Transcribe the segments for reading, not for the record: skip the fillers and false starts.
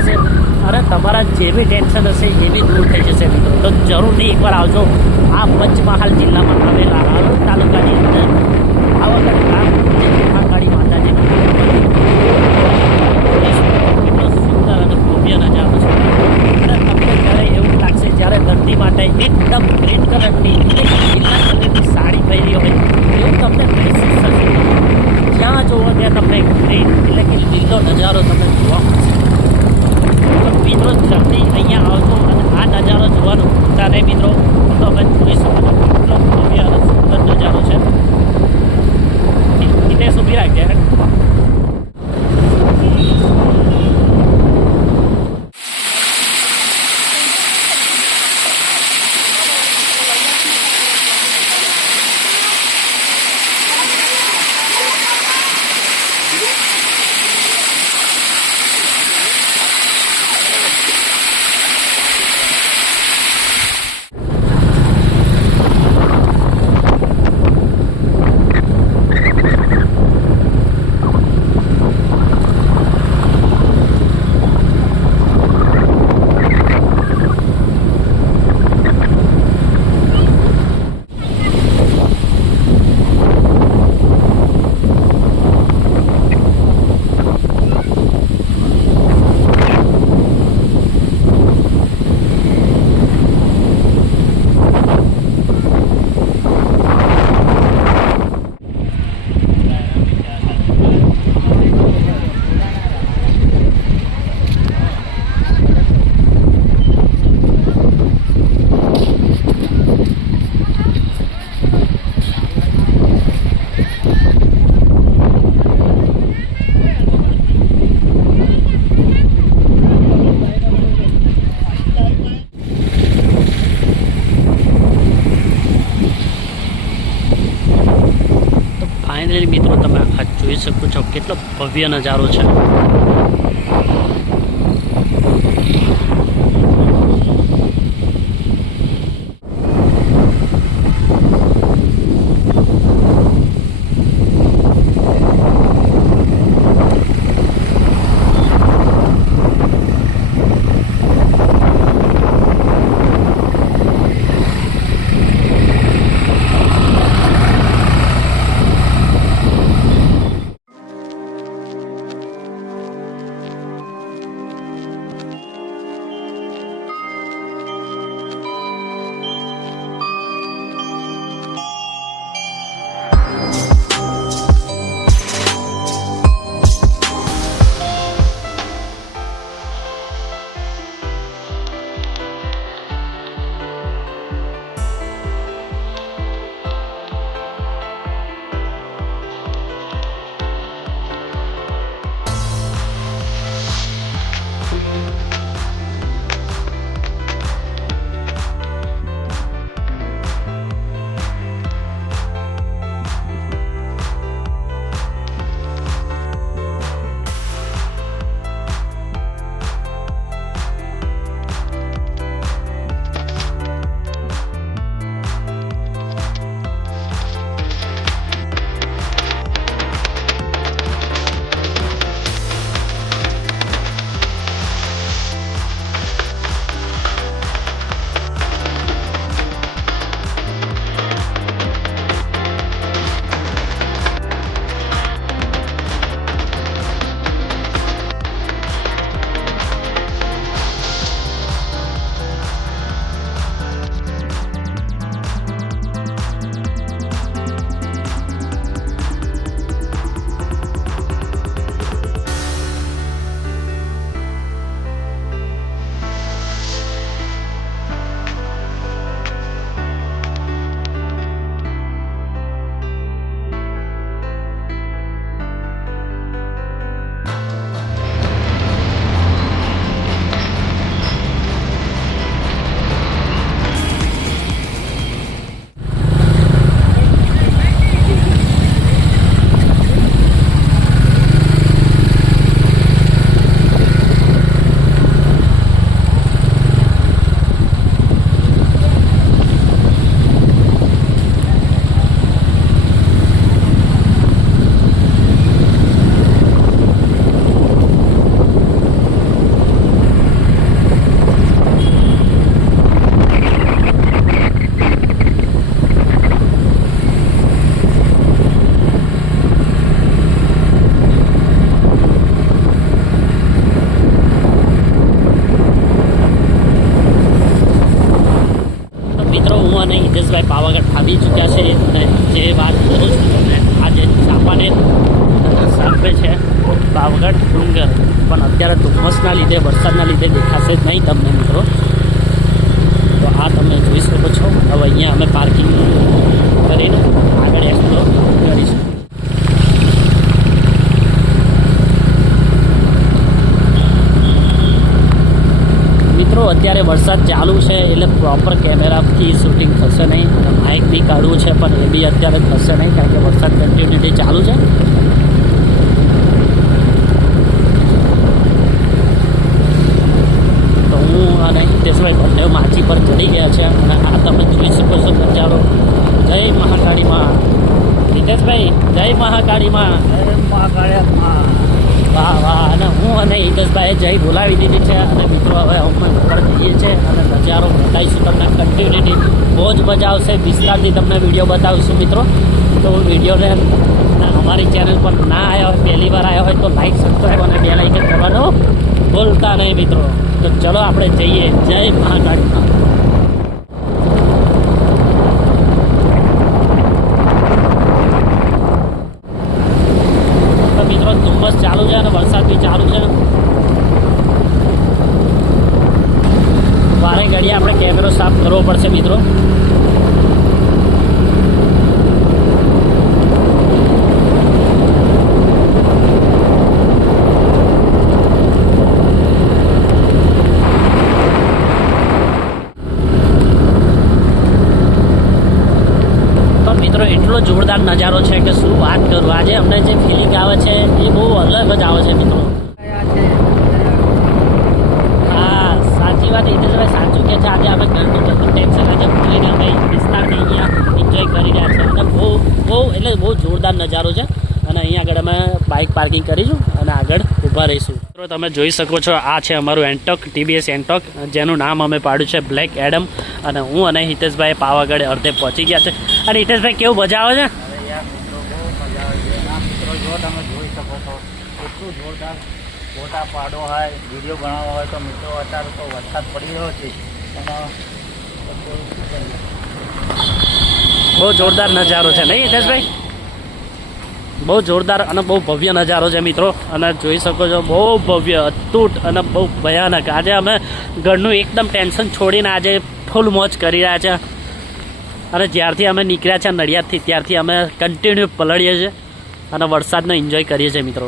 જશે અને તમારા જે બી ટેન્શન હશે એ બી દૂર થઈ જશે મિત્રો. તો જરૂરથી એકવાર આવજો આ પંચમહાલ જિલ્લામાં આવેલા હાલોલ તાલુકાની અંદર પાવાગઢ ગામ જે મહાકાળી માતાજીનું કેટલો સુંદર અને ભવ્ય નજારો છે. અને તમને જ્યારે એવું લાગશે જ્યારે ધરતી માટે એકદમ ગ્રીન કલરની લીલા કલરની સાડી પહેરી હોય એવું તમને મહેસૂસ થશે. જ્યાં જોવો ત્યાં તમને ગ્રીન એટલે કે લીલો નજારો તમને જોવા મળશે. તો મિત્રો જલ્દી અહીંયા આવજો અને આ નજારો જોવાનું ભૂલતા નહીં મિત્રો. તો તમે જોઈ શકો છો કેટલો ભવ્ય અને સુંદર નજારો છે. હિતેશ ઉભી રાખજે. ફાઇનલી મિત્રો તમે આ જોઈ શકો છો કેટલો ભવ્ય નજારો છે. હિતેશભાઈ પાવાગઢ આવી ચૂક્યા છે અને જે વાત કરું છું તમને આજે ચાંપાનેર સામે છે પાવાગઢ ડુંગર, પણ અત્યારે ધુમ્મસના લીધે વરસાદના લીધે દેખાશે જ નહીં તમને મિત્રો. તો આ તમે જોઈ શકો છો. હવે અહીંયા અમે પાર્કિંગ કરીને આગળ એક્સપ્લોર કરીશું. મિત્રો અત્યારે વરસાદ ચાલુ છે એટલે પ્રોપર કેમેરાથી શૂટિંગ થશે નહીં, માઇક બી કાઢવું છે પણ એ બી અત્યારે થશે નહીં કારણ કે વરસાદ કન્ટિન્યુટી ચાલુ છે. તો હું અને હિતેશભાઈ બંને માછી પર ચડી ગયા છે અને આ તમે જોઈ શકો છો નજારો. જય મહાકાળીમાં હિતેશભાઈ, જય મહાકાળીમાં. વાહ વાહ. અને હું અને હિતેશભાઈએ જય બોલાવી દીધી છે અને મિત્રો હવે અમે ઉપર જઈએ છીએ અને નજારો બતાવીશું તમને કન્ટિન્યુટી. બહુ જ મજા આવશે, વિસ્તારથી તમને વિડીયો બતાવીશું મિત્રો. તો વિડીયોને અમારી ચેનલ પર ના આવ્યા હોય, પહેલી વાર આવ્યા હોય તો લાઈક, સબસ્ક્રાઈબ અને બે લાઈક કરવાનું ભૂલતા નહીં મિત્રો. તો ચલો આપણે જઈએ. જય મહાકાળીમાં. મિત્રો ધુમ્મસ ચાલુ છે અને વરસાદ બી ચાલુ છે. વારે ઘડીએ આપણે કેમેરો સાફ કરવો પડશે મિત્રો. મિત્રો એટલો જોરદાર નજારો છે કે શું વાત કરું. આજે અમને જે ફિલિંગ આવે છે એ બહુ અલગ જ આવે છે મિત્રો. હા સાચી વાત હિતેશભાઈ સાચું કે છે. આજે આપણે ઘરનું બધું ટેન્શન આજે ભૂલીને અમે વિસ્તારને અહીંયા એન્જોય કરી રહ્યા છીએ અને બહુ બહુ જોરદાર નજારો છે. અને અહીંયા આગળ અમે બાઇક પાર્કિંગ કરીશું અને આગળ ઊભા રહીશું. મિત્રો તમે જોઈ શકો છો આ છે અમારું એન્ટોક, TBS એન્ટોક, જેનું નામ અમે પાડ્યું છે બ્લેક એડમ. અને હું અને હિતેશભાઈ પાવાગઢ અડધે પહોંચી ગયા છે. અને હિતેશભાઈ કેવું મજા આવે છે? તમે જોઈ શકો છો કેટલું જોરદાર ફોટા પાડો હોય, વિડીયો બનાવવો હોય તો મિત્રો અત્યારે તો વરસાદ પડી રહ્યો છે એમાં બહુ જોરદાર નજારો છે નહીં હિતેશભાઈ? બહુ જોરદાર અને બહુ ભવ્ય નજારો છે મિત્રો. અને જોઈ શકો છો બહુ ભવ્ય, અતૂટ અને બહુ ભયાનક. આજે અમે ઘરનું એકદમ ટેન્શન છોડીને આજે ફૂલ મોજ કરી રહ્યા છે. અને જ્યારથી અમે નીકળ્યા છે નડિયાદથી ત્યારથી અમે કન્ટિન્યુ પલળીએ છીએ અને વરસાદનો એન્જોય કરીએ છીએ મિત્રો.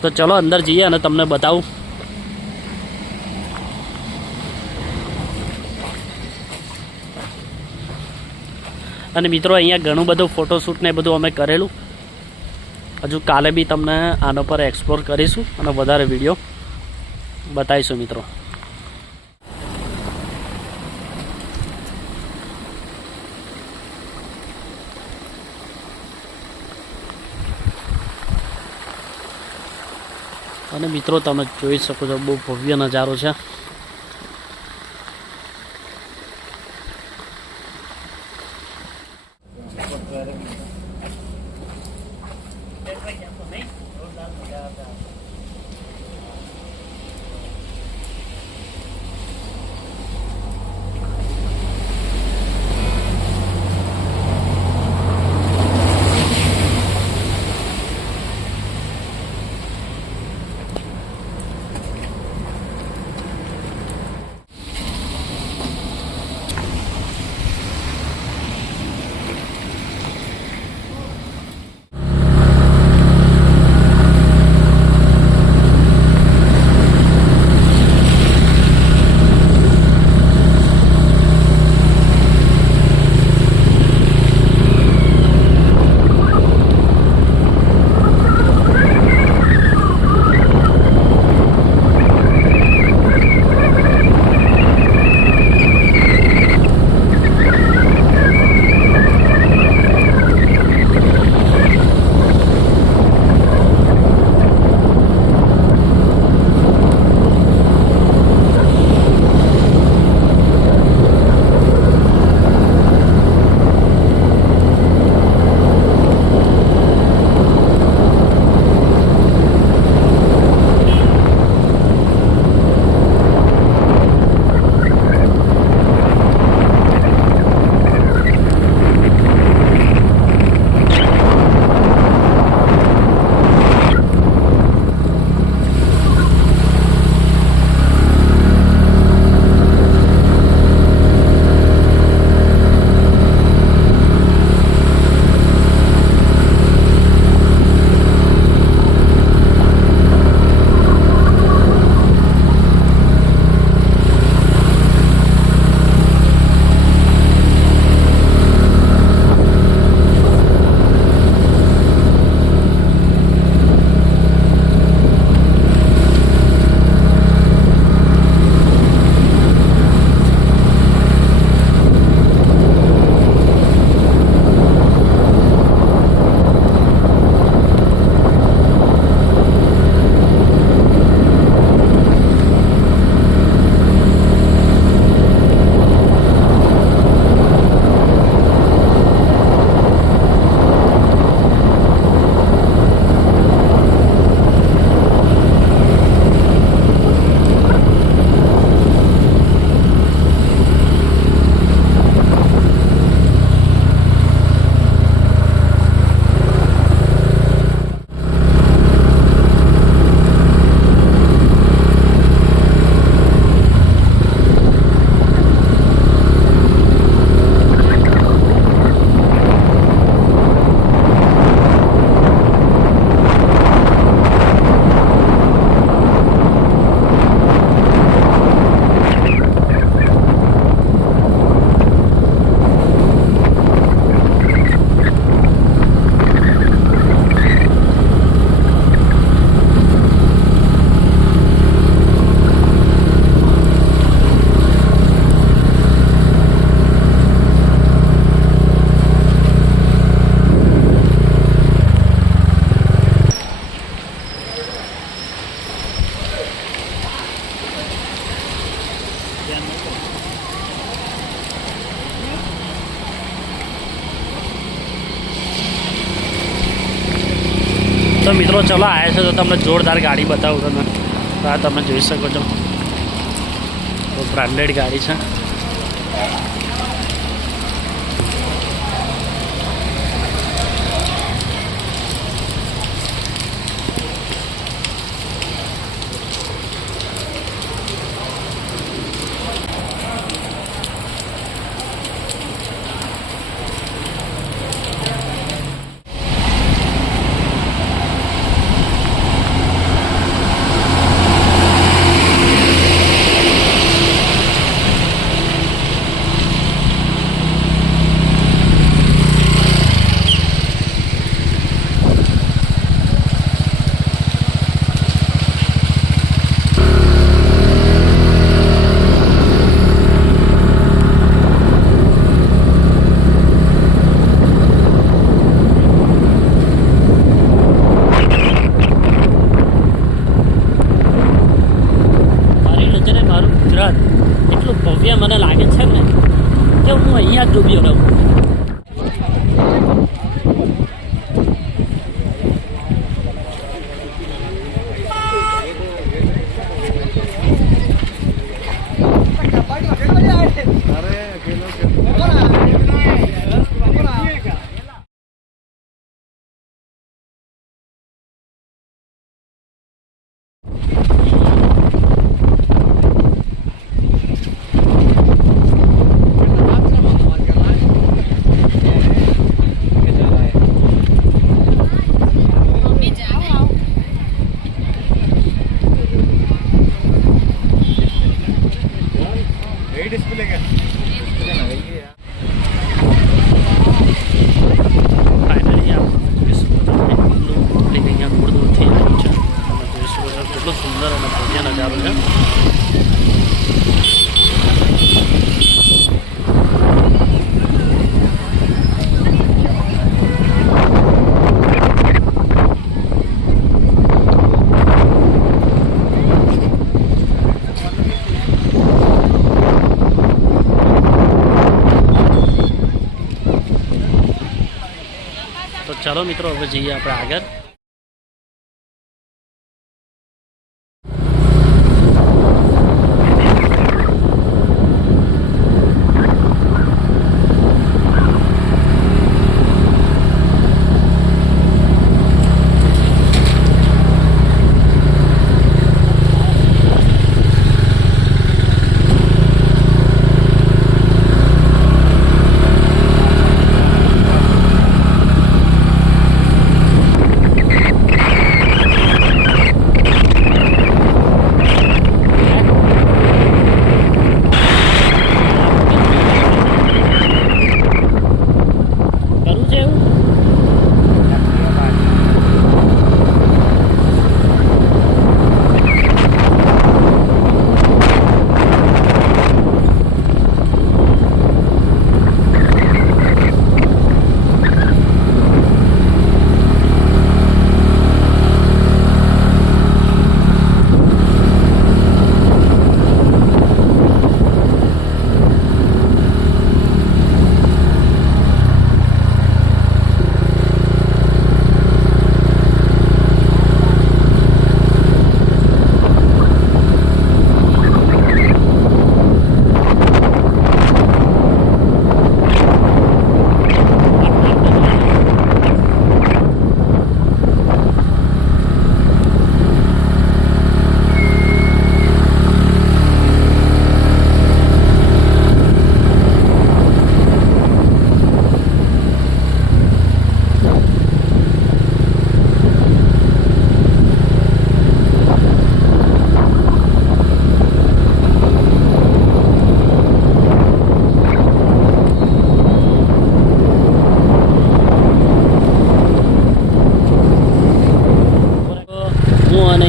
તો ચલો અંદર જઈએ અને તમને બતાવું. અને મિત્રો અહીંયા ઘણું બધું ફોટોશૂટ ને બધું અમે કરેલું. હજુ કાલે બી તમને આના પર એક્સપ્લોર કરીશું અને વધારે વિડીયો બતાવીશું મિત્રો. અને મિત્રો તમે જોઈ શકો છો બહુ ભવ્ય નજારો છે. તો મિત્રો ચલો આવ્યા છે તો તમને જોરદાર ગાડી બતાવું તમે. તો આ તમે જોઈ શકો છો, તો બ્રાન્ડેડ ગાડી છે. એટલું ભવ્ય મને લાગે છે ને કે હું અહીંયા જ ડૂબ્યો રહું. ફાઇનલી અહીંયા દૂર દૂરથી આવ્યું છે. તમે જોઈ શકો છો કેટલો સુંદર અને ભવ્ય નજારો છે. તો ચાલો મિત્રો હવે જઈએ આપણે આગળ.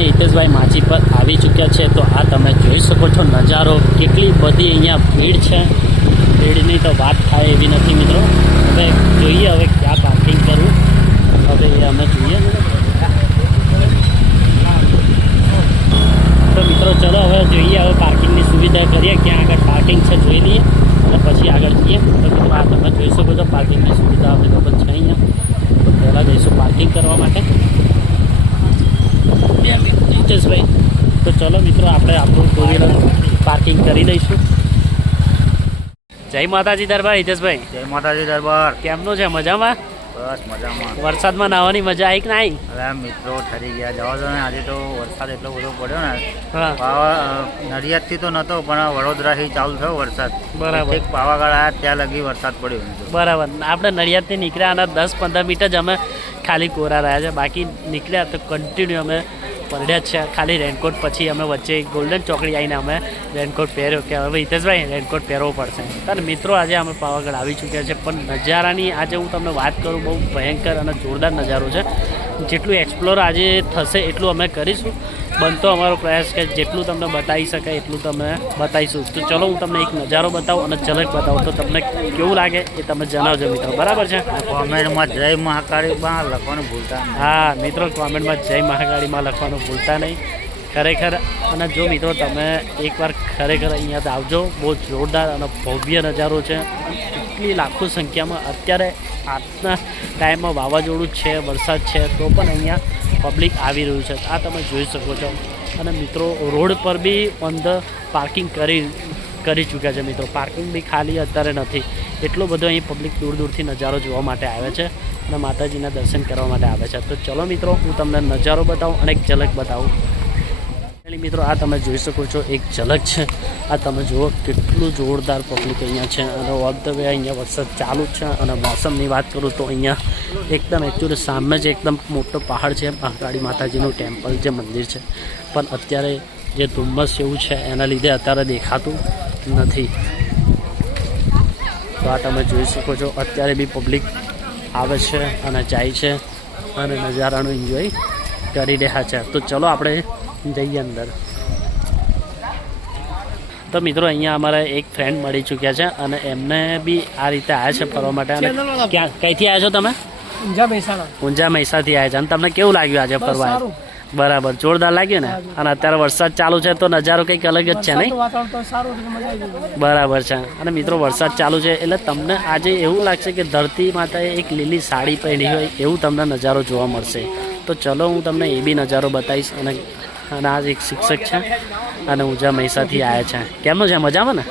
હિતેશભાઈ માછી પર આવી ચૂક્યા છે. તો આ તમે જોઈ શકો છો નજારો, કેટલી બધી અહીંયા ભીડ છે. ભીડની તો વાત થાય એવી નથી મિત્રો. હવે જોઈએ હવે ક્યાં પાર્કિંગ કરવું, હવે એ અમે જોઈએ. તો મિત્રો ચલો હવે જોઈએ, હવે પાર્કિંગની સુવિધા કરીએ, ક્યાં આગળ પાર્કિંગ છે જોઈ લઈએ અને પછી આગળ જઈએ. તો મિત્રો આ તમે જોઈ શકો છો પાર્કિંગની સુવિધા અવેલેબલ છે અહીંયા. તો પહેલાં જઈશું પાર્કિંગ કરવા માટે. હિતેશભાઈ, તો ચલો મિત્રો આપણે આપણું ટુ વ્હીલર પાર્કિંગ કરી દઈશું. જય માતાજી દરબાર. હિતેશભાઈ, જય માતાજી દરબાર. કેમનું છે? મજામાં? બસ મજામાં. વરસાદમાં નાહવાની મજા આવી કે નહીં? અરે મિત્રો ઠરી ગયા, જવા દો ને. આજે તો વરસાદ એટલો બધો પડ્યો ને. હા, નડિયાદથી તો નહોતો પણ વડોદરાથી ચાલુ થયો વરસાદ. બરાબર. એક પાવાગઢ આવ્યા ત્યાં લગી વરસાદ પડ્યો. બરાબર. આપણે નડિયાદથી નીકળ્યા અને 10-15 મિનિટ જ અમે ખાલી કોરા રહ્યા છે. બાકી નીકળ્યા તો કન્ટિન્યુ અમે પડ્યા જ છે. ખાલી રેનકોટ પછી અમે વચ્ચે ગોલ્ડન ચોકડી આવીને અમે રેનકોટ પહેર્યો કે હવે હિતેશભાઈ રેનકોટ પહેરવો પડશે. કારણ મિત્રો આજે અમે પાવાગઢ આવી ચૂક્યા છે, પણ નજારાની આજે હું તમને વાત કરું બહુ ભયંકર અને જોરદાર નજારો છે. જેટલું એક્સપ્લોર આજે થશે એટલું અમે કરીશું. બનતો અમારો પ્રયાસ કે જેટલું તમને બતાવી શકાય એટલું તમે બતાવીશું. તો ચલો હું તમને એક નજારો બતાવું અને ઝલક બતાવું, તો તમને કેવું લાગે એ તમે જણાવજો મિત્રો. બરાબર છે? કોમેન્ટમાં જય મહાકાળીમાં લખવાનું ભૂલતા નહીં. હા મિત્રો, કોમેન્ટમાં જય મહાકાળીમાં લખવાનું ભૂલતા નહીં. ખરેખર અને જો મિત્રો તમે એકવાર ખરેખર અહીંયા આવજો. બહુ જોરદાર અને ભવ્ય નજારો છે. એટલી લાખો સંખ્યામાં અત્યારે આજના ટાઈમમાં વાવાઝોડું છે, વરસાદ છે, તો પણ અહીંયા પબ્લિક આવી રહ્યું છે. આ તમે જોઈ શકો છો. અને મિત્રો રોડ પર બી ઓન ધ પાર્કિંગ કરી ચૂક્યા છે મિત્રો. પાર્કિંગ બી ખાલી અત્યારે નથી. એટલો બધો અહીં પબ્લિક દૂર દૂરથી નજારો જોવા માટે આવે છે અને માતાજીના દર્શન કરવા માટે આવે છે. તો ચલો મિત્રો હું તમને નજારો બતાવું અને એક ઝલક બતાવું. મિત્રો આ તમે જોઈ શકો છો, એક ઝલક છે. આ તમે જુઓ કેટલું જોરદાર પબ્લિક અહીંયા છે અને ઓફ ધ વે અહીંયા વરસાદ ચાલુ જ છે. અને મોસમની વાત કરું તો અહીંયા એકદમ એકચ્યુઅલી સામે જ એકદમ મોટો પહાડ છે, મહાકાળી માતાજીનું ટેમ્પલ જે મંદિર છે, પણ અત્યારે જે ધુમ્મસ જેવું છે એના લીધે અત્યારે દેખાતું નથી. તો આ તમે જોઈ શકો છો અત્યારે બી પબ્લિક આવે છે અને જાય છે અને નજારાનું એન્જોય કરી રહ્યા છે. તો ચલો આપણે જઈએ અંદર. તો મિત્રો અહીંયા અમારા એક ફ્રેન્ડ મળી ચૂક્યા છે અને એમને બી આ રીતે આવ્યા છે ફરવા માટે. અને ક્યાં કઈથી આવ્યા છો તમે? ઊંઝા મહીસાથી આવ્યા છે. અને તમને કેવું લાગ્યું આજે ફરવા? બરાબર, જોરદાર લાગ્યું ને? અને અત્યારે વરસાદ ચાલુ છે તો નજારો કંઈક અલગ જ છે નહીં? બરાબર છે. અને મિત્રો વરસાદ ચાલુ છે એટલે તમને આજે એવું લાગશે કે ધરતી માતાએ એક લીલી સાડી પહેરી હોય એવું તમને નજારો જોવા મળશે. તો ચલો હું તમને એ બી નજારો બતાવીશ. અને આ એક શિક્ષક છે અને ઊંઝા મહીસાથી આવ્યા છે. કેમનું છે? મજામાં ને?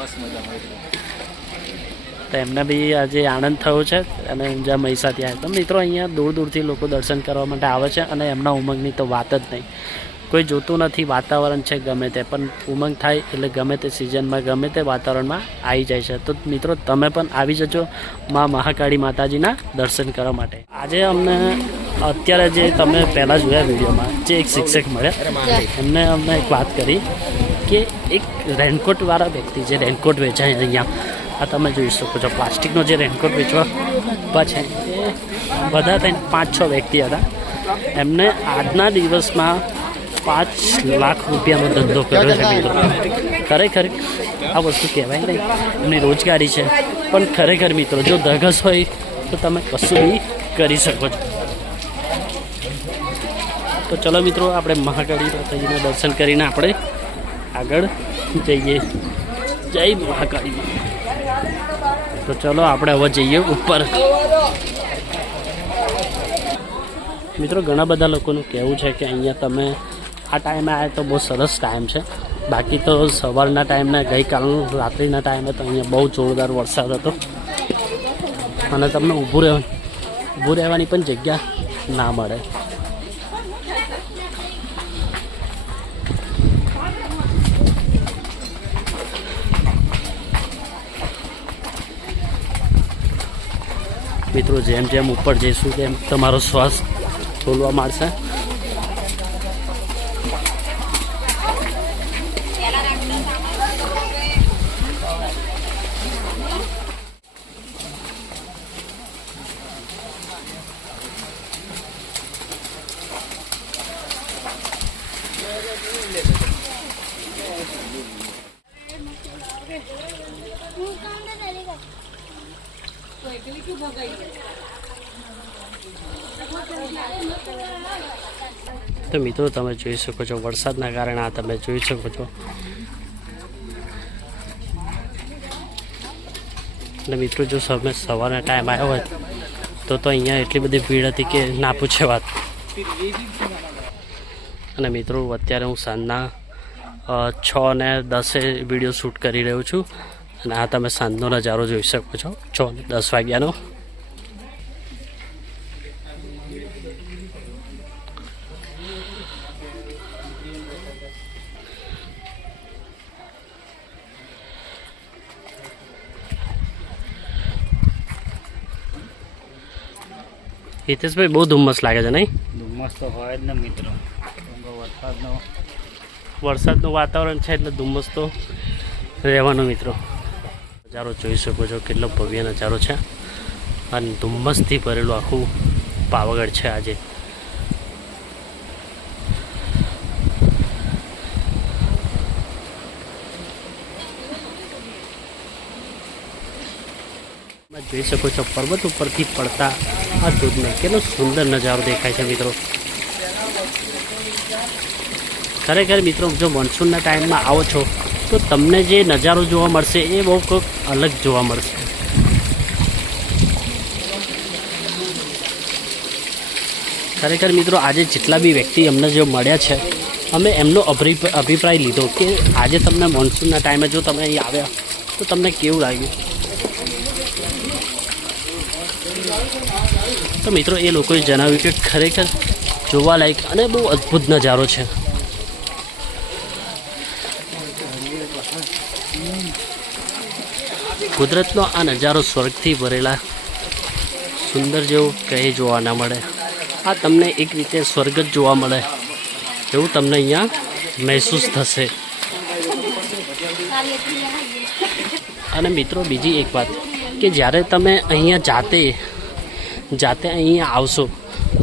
તો એમને બી આજે આનંદ થયો છે અને ઊંઝા મહીસાથી આવ્યા. તો મિત્રો અહીંયા દૂર દૂરથી લોકો દર્શન કરવા માટે આવે છે અને એમના ઉમંગની તો વાત જ નહીં. કોઈ જોતું નથી, વાતાવરણ છે ગમે તે, પણ ઉમંગ થાય એટલે ગમે તે સિઝનમાં ગમે તે વાતાવરણમાં આવી જાય છે. તો મિત્રો તમે પણ આવી જજો મહાકાળી માતાજીના દર્શન કરવા માટે. આજે અમને અત્યારે જે તમે પહેલાં જોયા વિડીયોમાં જે એક શિક્ષક મળ્યા, એમને અમને એક વાત કરી કે એક રેનકોટવાળા વ્યક્તિ જે રેનકોટ વેચાય અહીંયા, આ તમે જોઈ શકો છો પ્લાસ્ટિકનો જે રેનકોટ વેચવા છે એ બધા થઈને 5-6 વ્યક્તિ હતા. એમને આજના દિવસમાં 5 લાખ રૂપિયાનો ધંધો કર્યો છે મિત્રો. ખરેખર આ વસ્તુ કહેવાય નહીં, એમની રોજગારી છે. પણ ખરેખર મિત્રો જો ધગસ હોય તો તમે કશું બી કરી શકો છો. તો ચલો મિત્રો આપણે મહાકાળી માતાજીના દર્શન કરીને આપણે આગળ જઈએ. જય મહાકાળી. તો ચલો આપણે હવે જઈએ ઉપર. મિત્રો ઘણા બધા લોકોનું કહેવું છે કે અહીંયા તમે આ ટાઈમે આવે તો બહુ સરસ ટાઈમ છે. બાકી તો સવારના ટાઈમના ગઈકાલનું રાત્રિના ટાઈમે તો અહીંયા બહુ જોરદાર વરસાદ હતો અને તમને ઊભું રહેવાની પણ જગ્યા ના મળે. મિત્રો જેમ જેમ ઉપર જઈશું તેમ તમારો શ્વાસ ખોલવા માંડશે. તો મિત્રો તમે જોઈ શકો છો વરસાદના કારણે આ તમે જોઈ શકો છો. અને મિત્રો જો તમે સવારના ટાઈમ આવ્યો હોય તો અહીંયા એટલી બધી ભીડ હતી કે ના પૂછે વાત. અને મિત્રો અત્યારે હું સાંજના 6:10 વિડીયો શૂટ કરી રહ્યો છું અને આ તમે સાંજનો નજારો જોઈ શકો છો 6:10 વાગ્યાનો. હિતેશભાઈ બહુ ધુમ્મસ લાગે છે નહીં? ધુમ્મસ તો હોય જ ને મિત્રો, વરસાદનું વાતાવરણ છે એટલે ધુમ્મસ તો રહેવાનો મિત્રો. નજારો જોઈ શકો છો, કેટલો ભવ્ય નજારો છે અને ધુમ્મસથી ભરેલું આખું પાવાગઢ છે આજે. જોઈ શકો છો પર્વત ઉપરથી પડતા આ ધૂધને કેટલો સુંદર નજારો દેખાય છે મિત્રો. ખરેખર મિત્રો જો મોન્સૂનના ટાઈમમાં આવો છો તો તમને જે નજારો જોવા મળશે એ બહુ કંઈક અલગ જોવા મળશે. ખરેખર મિત્રો આજે જેટલા બી વ્યક્તિ અમને જો મળ્યા છે અમે એમનો અભિપ્રાય લીધો કે આજે તમને મોન્સૂનના ટાઈમે જો તમે અહીં આવ્યા તો તમને કેવું લાગ્યું. તો મિત્રો એ લોકોએ જણાવ્યું કે ખરેખર જોવાલાયક અને બહુ અદ્ભુત નજારો છે. કુદરતનો આ નજારો સ્વર્ગથી ભરેલા સુંદર જેવું કંઈ જોવા ના મળે. આ તમને એક રીતે સ્વર્ગ જ જોવા મળે એવું તમને અહીંયા મહેસૂસ થશે. અને મિત્રો બીજી એક વાત કે જ્યારે તમે અહીંયા જાતે અહીંયા આવશો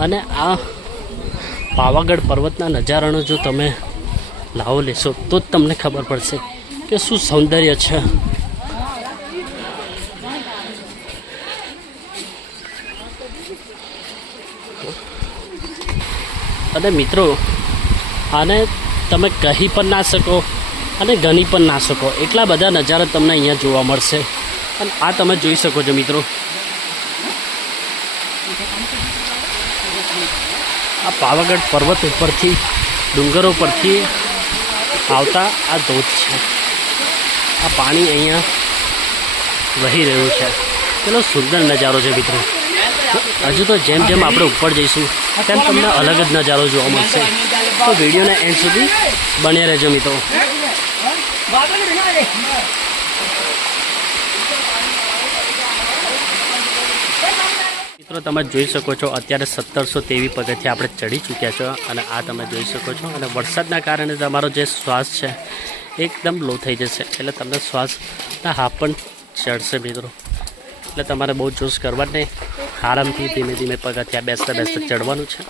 અને આ પાવાગઢ પર્વતના નજારાનો જો તમે લાવો લેશો તો જ તમને ખબર પડશે કે શું સૌંદર્ય છે. અને મિત્રો આને તમે કહી પણ ના શકો અને ગણી પણ ના શકો એટલા બધા નજારા તમને અહીંયા જોવા મળશે. અને આ તમે જોઈ શકો છો મિત્રો, આ પાવાગઢ પર્વત ઉપરથી ડુંગરો પરથી આવતા આ ધોધ છે. આ પાણી અહીંયા વહી રહ્યું છે. કેટલો સુંદર નજારો છે મિત્રો. હજુ તો જેમ જેમ આપણે ઉપર જઈશું તેમ તમને અલગ જ નજારો જોવા મળશે. તો વિડીયોના એન્ડ સુધી બન્યા રહેજો મિત્રો. મિત્રો તમે જોઈ શકો છો અત્યારે 1723 પગથિયાં આપણે ચડી ચૂક્યા છો અને આ તમે જોઈ શકો છો. અને વરસાદના કારણે તમારો જે શ્વાસ છે એકદમ લો થઈ જશે એટલે તમને શ્વાસના હાફ પણ ચડશે મિત્રો. એટલે તમારે બહુ જોશ કરવા નહીં, આરામથી ધીમે ધીમે પગથિયાં બેસતા ચડવાનું છે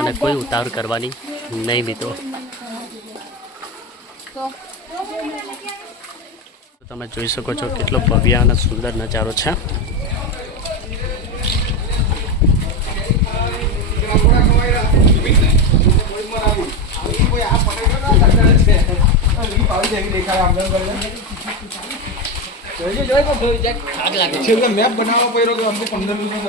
અને કોઈ ઉતાવળ કરવાની નહીં મિત્રો. તમે જોઈ શકો છો કેટલો ભવ્ય અને સુંદર નજારો છે. મેપ બનાવવા પડ્યો તો અમને 15 મિનિટ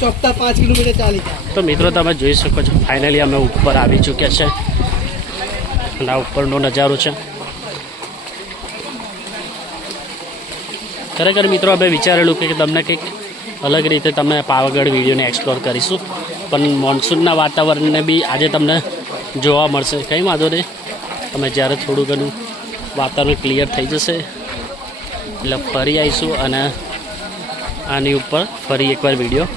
ચોકતા 5 કિલોમીટર ચાલી. તો મિત્રો તમે જોઈ શકો છો ફાઇનલી અમે ઉપર આવી ચૂક્યા છે અને આ ઉપરનો નજારો છે. ખરેખર મિત્રો અમે વિચારેલું કે તમને કંઈક અલગ રીતે તમે પાવાગઢ વિડીયોને એક્સપ્લોર કરીશું પણ મોન્સૂનના વાતાવરણને બી આજે તમને જોવા મળશે. કંઈ વાંધો નહીં, તમે જ્યારે થોડું ઘણું વાતાવરણ ક્લિયર થઈ જશે એટલે ફરી આવીશું અને આની ઉપર ફરી એકવાર વિડીયો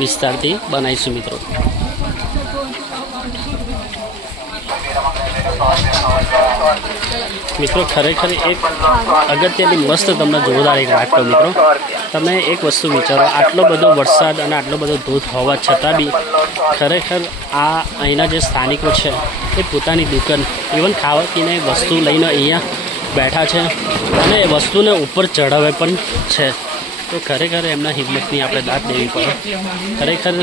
વિસ્તારથી બનાવીશું મિત્રો. મિત્રો ખરેખર એક અગત્યની મસ્ત તમને જોરદાર એક વાત કહું મિત્રો. તમે એક વસ્તુ વિચારો, આટલો બધો વરસાદ અને આટલો બધો ધોધ હોવા છતાં બી ખરેખર અહીંના જે સ્થાનિકો છે એ પોતાની દુકાન ઇવન ખાવા પીને વસ્તુ લઈને અહીંયા બેઠા છે અને એ વસ્તુને ઉપર ચઢાવે પણ છે. તો ખરેખર એમના હિંમતની આપણે દાદ દેવી પડે. ખરેખર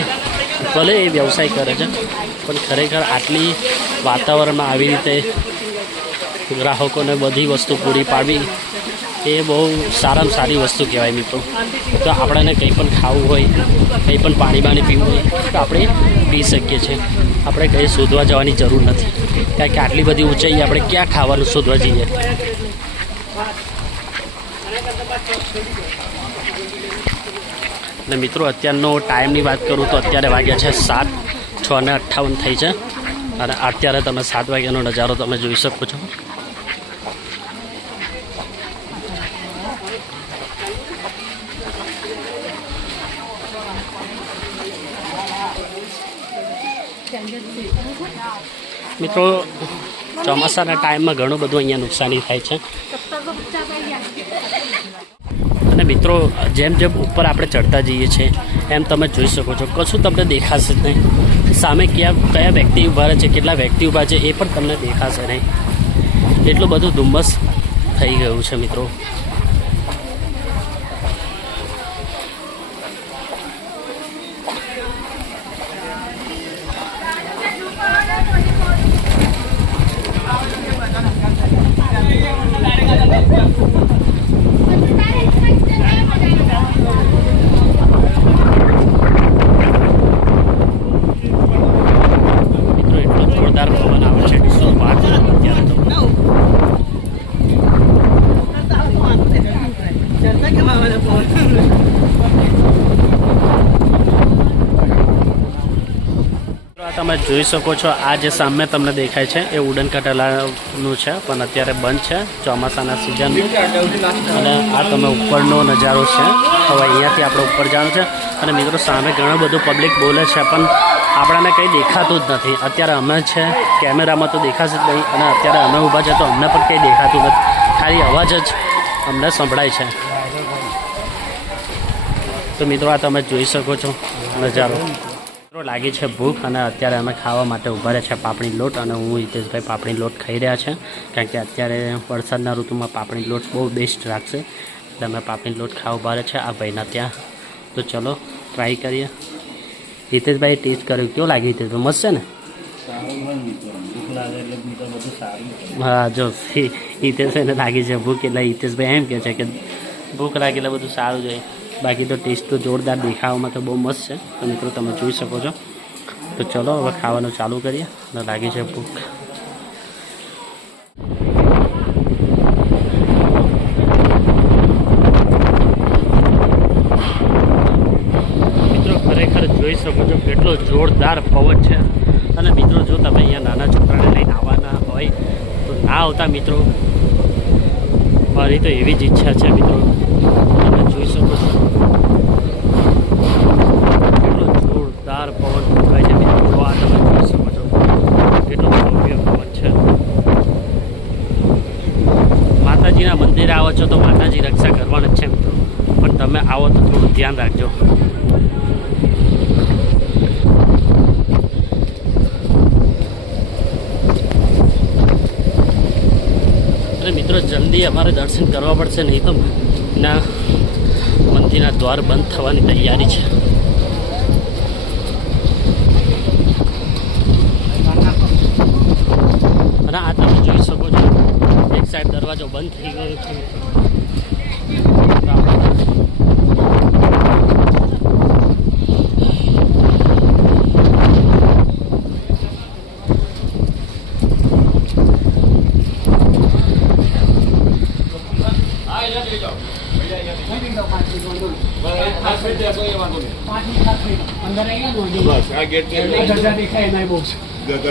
ભલે એ વ્યવસાય કરે છે પણ ખરેખર આટલી વાતાવરણમાં આવી રીતે ગ્રાહકોને બધી વસ્તુ પૂરી પાડવી એ બહુ સારામાં સારી વસ્તુ કહેવાય મિત્રો. તો આપણને કંઈ પણ ખાવું હોય, કંઈ પણ પાણી પીવું હોય તો આપણે પી શકીએ છીએ. આપણે કંઈ શોધવા જવાની જરૂર નથી, કારણ કે આટલી બધી ઊંચાઈ આપણે ક્યાં ખાવાનું શોધવા જઈએ. અને મિત્રો અત્યારનો ટાઈમની વાત કરું તો અત્યારે વાગ્યા છે 7:58 થઈ છે અને અત્યારે તમે 7 વાગ્યાનો નજારો તમે જોઈ શકો છો. મિત્રો ચોમાસાના ટાઈમમાં ઘણું બધું અહીંયા નુકસાની થાય છે. અને મિત્રો જેમ જેમ ઉપર આપણે ચડતા જઈએ છીએ એમ તમે જોઈ શકો છો કશું તમને દેખાશે જ નહીં. સામે કયા વ્યક્તિ ઊભા છે, કેટલા વ્યક્તિ ઊભા છે એ પણ તમને દેખાશે નહીં. એટલું બધું ધુમ્મસ થઈ ગયું છે મિત્રો. તમે જોઈ શકો છો આ જે સામે તમને દેખાય છે એ ઉડન કટેલાનું છે પણ અત્યારે બંધ છે ચોમાસાના સિઝનમાં. અને આ તમે ઉપરનો નજારો છે. હવે અહીંયાથી આપણે ઉપર જવાનું છે અને મિત્રો સામે ઘણું બધું પબ્લિક બોલે છે પણ આપણને કંઈ દેખાતું જ નથી. અત્યારે અમે છે કેમેરામાં તો દેખાશે જ નહીં અને અત્યારે અમે ઊભા છે તો અમને પણ કંઈ દેખાતું નથી, ખાલી અવાજ જ અમને સંભળાય છે. તો મિત્રો આ તમે જોઈ શકો છો નજારો. લાગી છે ભૂખ અને અત્યારે અમે ખાવા માટે ઊભા રહ્યા છે પાપડી લોટ અને હું હિતેશભાઈ પાપડી લોટ ખાઈ રહ્યા છે કારણ કે અત્યારે વરસાદના ઋતુમાં પાપડી લોટ બહુ બેસ્ટ રાખશે એટલે અમે પાપડી લોટ ખાવા ઊભા રહ્યા છે આ ભાઈના ત્યાં. તો ચલો ટ્રાય કરીએ. હિતેશભાઈ ટેસ્ટ કર્યો, કેવો લાગે હિતેશભાઈ? મસ્ત છે ને? હા જો હિતેશભાઈને લાગી છે ભૂખ એટલે હિતેશભાઈ એમ કહે છે કે ભૂખ લાગે એટલે બધું સારું જોઈએ. બાકી તો ટેસ્ટ તો જોરદાર, દેખાવામાં તો બહુ મસ્ત છે. તો મિત્રો તમે જોઈ શકો છો. તો ચલો હવે ખાવાનું ચાલુ કરીએ અને લાગી છે ભૂખ. મિત્રો ખરેખર જોઈ શકો છો કેટલો જોરદાર પવન છે. અને મિત્રો જો તમે અહીંયા નાના છોકરાને લઈને આવવાના હોય તો ના આવતા મિત્રો. મારી તો એવી જ ઈચ્છા છે મિત્રો. તમે જોઈ શકો છો કેટલો જોરદાર પવન ફૂંકાય છે મિત્રો. આ તમે જોઈ શકો છો કેટલો ભવ્ય પવન છે. માતાજીના મંદિરે આવો છો તો માતાજી રક્ષા કરવાના જ છે મિત્રો, પણ તમે આવો તો થોડું ધ્યાન રાખજો. મિત્રો જલ્દી અમારે દર્શન કરવા પડશે, નહીં તો ના મંદિરના દ્વાર બંધ થવાની તૈયારી છે. અને આ તમે જોઈ શકો છો એક સાઈડ દરવાજો બંધ થઈ ગયો છે.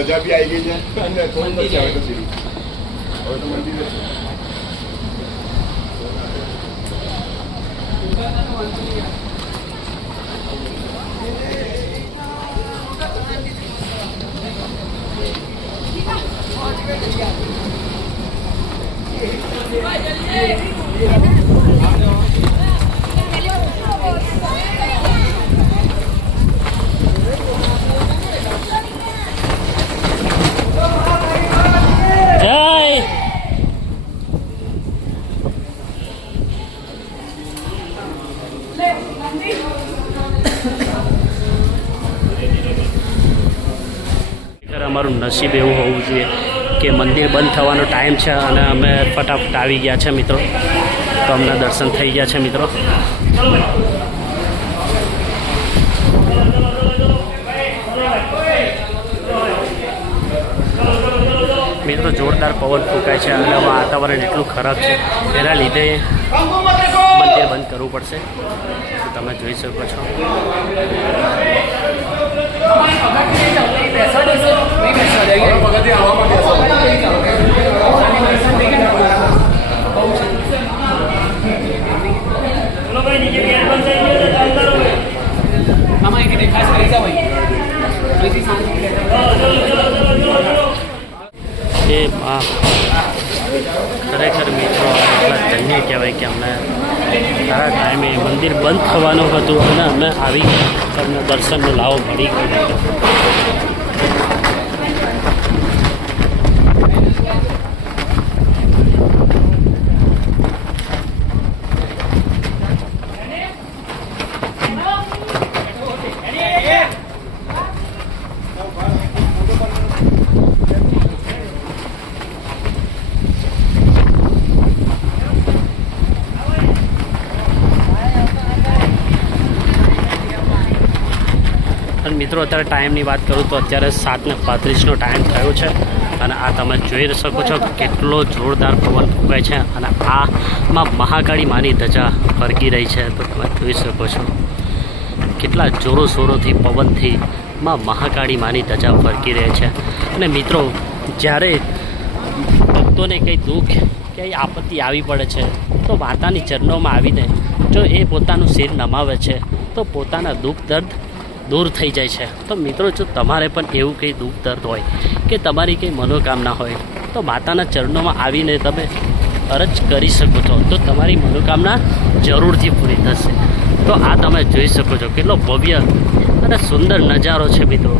ગજા બી આવી ગઈ છે અને થોડું પછી આવે તો સીધું હવે તો મંદિર તમારું નસીબ એવું હોવું જોઈએ કે મંદિર બંધ થવાનો ટાઈમ છે અને અમે ફટાફટ આવી ગયા છે મિત્રો. તો અમને દર્શન થઈ ગયા છે મિત્રો. મિત્રો જોરદાર પવન ફૂંકાય છે અને વાતાવરણ એટલું ખરાબ છે એના લીધે મંદિર બંધ કરવું પડશે. તો તમે જોઈ શકો છો. એ ખરેખર મિત્રો એટલા ધન્ય કહેવાય કે અમને સારા ટાઈમે મંદિર બંધ થવાનું હતું અને અમે આવી તમને દર્શનનો લાવો મળી ગયો. મિત્રો અત્યારે ટાઈમની વાત કરું તો અત્યારે 7:35નો ટાઈમ થયો છે અને આ તમે જોઈ શકો છો કેટલો જોરદાર પવન ફૂંકાય છે અને આમાં મહાકાળી માની ધજા ફરકી રહી છે. તો તમે જોઈ શકો છો કેટલા જોરો શોરોથી પવનથી મહાકાળી માની ધજા ફરકી રહે છે. અને મિત્રો જ્યારે ભક્તોને કંઈ દુઃખ કે આપત્તિ આવી પડે છે તો માતાની ચરણોમાં આવીને જો એ પોતાનું શિર નમાવે છે તો પોતાના દુઃખ દર્દ દૂર થઈ જાય છે. તો મિત્રો જો તમારે પણ એવું કંઈ દુઃખ દર્દ હોય કે તમારી કંઈ મનોકામના હોય તો માતાના ચરણોમાં આવીને તમે અરજ કરી શકો છો તો તમારી મનોકામના જરૂરથી પૂરી થશે. તો આ તમે જોઈ શકો છો કેટલો ભવ્ય અને સુંદર નજારો છે મિત્રો.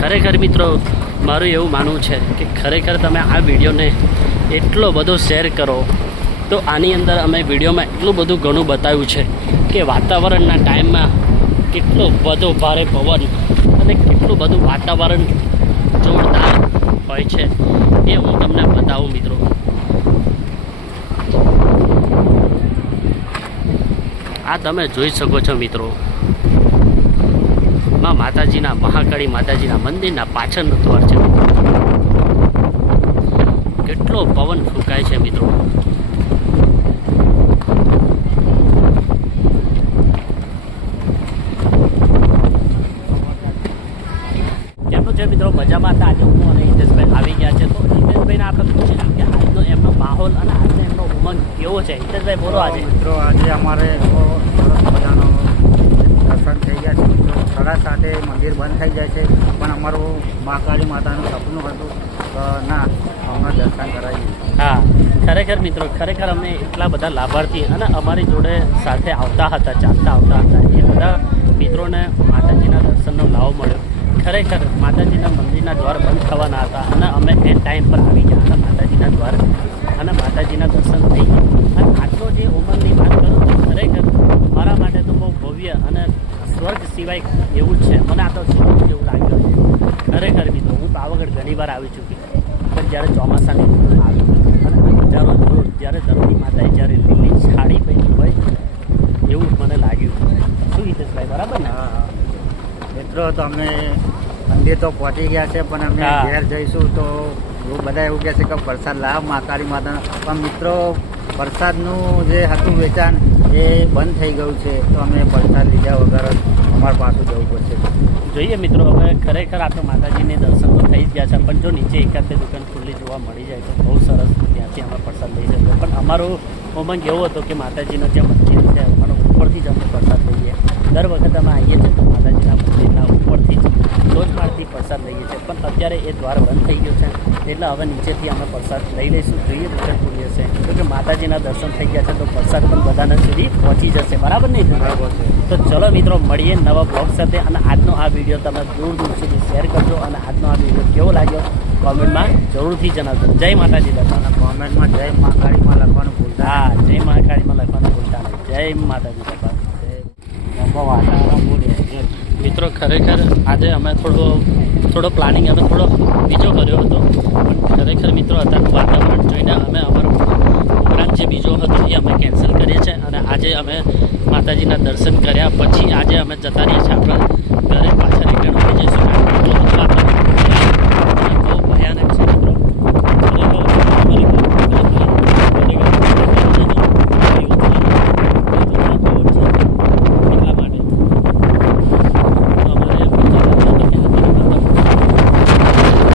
ખરેખર મિત્રો મારું એવું માનવું છે કે ખરેખર તમે આ વિડીયોને એટલો બધો શેર કરો તો આની અંદર અમે વિડીયોમાં એટલું બધું ઘણું બતાવ્યું છે કે વાતાવરણના ટાઈમમાં કેટલો બધો ભારે પવન અને કેટલું બધું વાતાવરણ જોરદાર હોય છે એ હું તમને બતાવું મિત્રો. આ તમે જોઈ શકો છો મિત્રો માતાજીના મહાકાળી માતાજીના મંદિરના પાછળનો દ્વાર છે. કેટલો પવન ફૂંકાય છે મિત્રો. મિત્રો મજામાં હતા. આજે હું અને હિતેશભાઈ આવી ગયા છે તો હિતેશભાઈને આપણે પૂછીશું કે આજનો એમનો માહોલ અને આજનો એમનો ઉમંગ કેવો છે. હિતેશભાઈ બોલો. આજે મિત્રો આજે અમારે સરસ મજાનો દર્શન થઈ ગયા છે. મિત્રો 7:30 મંદિર બંધ થઈ જાય છે પણ અમારું મહાકાળી માતાનું સપનું હતું ના અમે દર્શન કરાવીએ. હા ખરેખર મિત્રો ખરેખર અમને એટલા બધા લાભાર્થી અને અમારી જોડે સાથે આવતા હતા ચાલતા આવતા હતા એ બધા મિત્રોને માતાજીના દર્શનનો લાવો મળ્યો. ખરેખર માતાજીના મંદિરના દ્વાર બંધ થવાના હતા અને અમે એ ટાઈમ પર આવી ગયા હતા માતાજીના દ્વાર અને માતાજીના દર્શન થઈ ગયા. અને આટલો જે ઉંમરની વાત કરું તો ખરેખર મારા માટે તો બહુ ભવ્ય અને સ્વર્ગ સિવાય એવું જ છે. મને આ તો સ્વર્ગ જેવું લાગ્યું છે ખરેખર મિત્રો. હું પાવાગઢ ઘણી વાર આવી ચૂકી પણ જ્યારે ચોમાસાની ઋતુ આવી અને હજારો જોડ જ્યારે ધરતી માતાએ જ્યારે લીલી સાડી પહેરી હોય એવું મને લાગ્યું. શું હિતેશભાઈ બરાબર ને? મિત્રો તો અમે મંદિર તો પહોંચી ગયા છે પણ અમે ઘેર જઈશું તો બધા એવું કહે છે કે પ્રસાદ લાવ મહાકાળી માતાનો પણ મિત્રો પ્રસાદનું જે હતું વેચાણ એ બંધ થઈ ગયું છે તો અમે પ્રસાદ લીધા વગર અમારે પાછું જવું પડશે. જોઈએ મિત્રો હવે ખરેખર આપણે માતાજીને દર્શન તો થઈ જ ગયા છે પણ જો નીચે એકાદ દુકાન ખુલ્લી જોવા મળી જાય તો બહુ સરસ ત્યાંથી અમે પ્રસાદ લઈ શકીએ. પણ અમારો ઉમંગ એવો હતો કે માતાજીનો જે મંદિર છે પણ ઉપરથી જ અમે પ્રસાદ લઈએ. દર વખત અમે આવીએ છીએ તો માતાજીના મંદિરના ઉપરથી જ ધોધમાળથી પ્રસાદ લઈએ છીએ પણ અત્યારે એ દ્વાર બંધ થઈ ગયો છે એટલે હવે નીચેથી અમે પ્રસાદ લઈ લઈશું. જોઈએ દુકાન ખુલ્લી હશે તો કે માતાજીના દર્શન થઈ ગયા છે તો પ્રસાદ પણ બધાના સુધી પહોંચી જશે. બરાબર નહીં? બરાબર છે. તો ચલો મિત્રો મળીએ નવા બ્લોગ સાથે અને આજનો આ વિડીયો તમે દૂર દૂર સુધી શેર કરજો અને આજનો આ વિડીયો કેવો લાગ્યો કોમેન્ટમાં જરૂરથી જણાવજો. જય માતાજી લખવાના કોમેન્ટમાં જય મહાકાળીમાં લખવાનું ભૂલતા. હા જય મહાકાળીમાં લખવાનું ભૂલતા નહીં. જય માતાજી લખવાનું. વાતાવરણ બોલે મિત્રો ખરેખર આજે અમે થોડો પ્લાનિંગ અમે થોડો બીજો કર્યો હતો, પણ ખરેખર મિત્રો અત્યારનું વાતાવરણ જોઈને અમે અમારો પ્રોગ્રામ જે બીજો હતો એ અમે કેન્સલ કરીએ છીએ અને આજે અમે માતાજીના દર્શન કર્યા પછી આજે અમે જતા રહીએ છીએ આપણા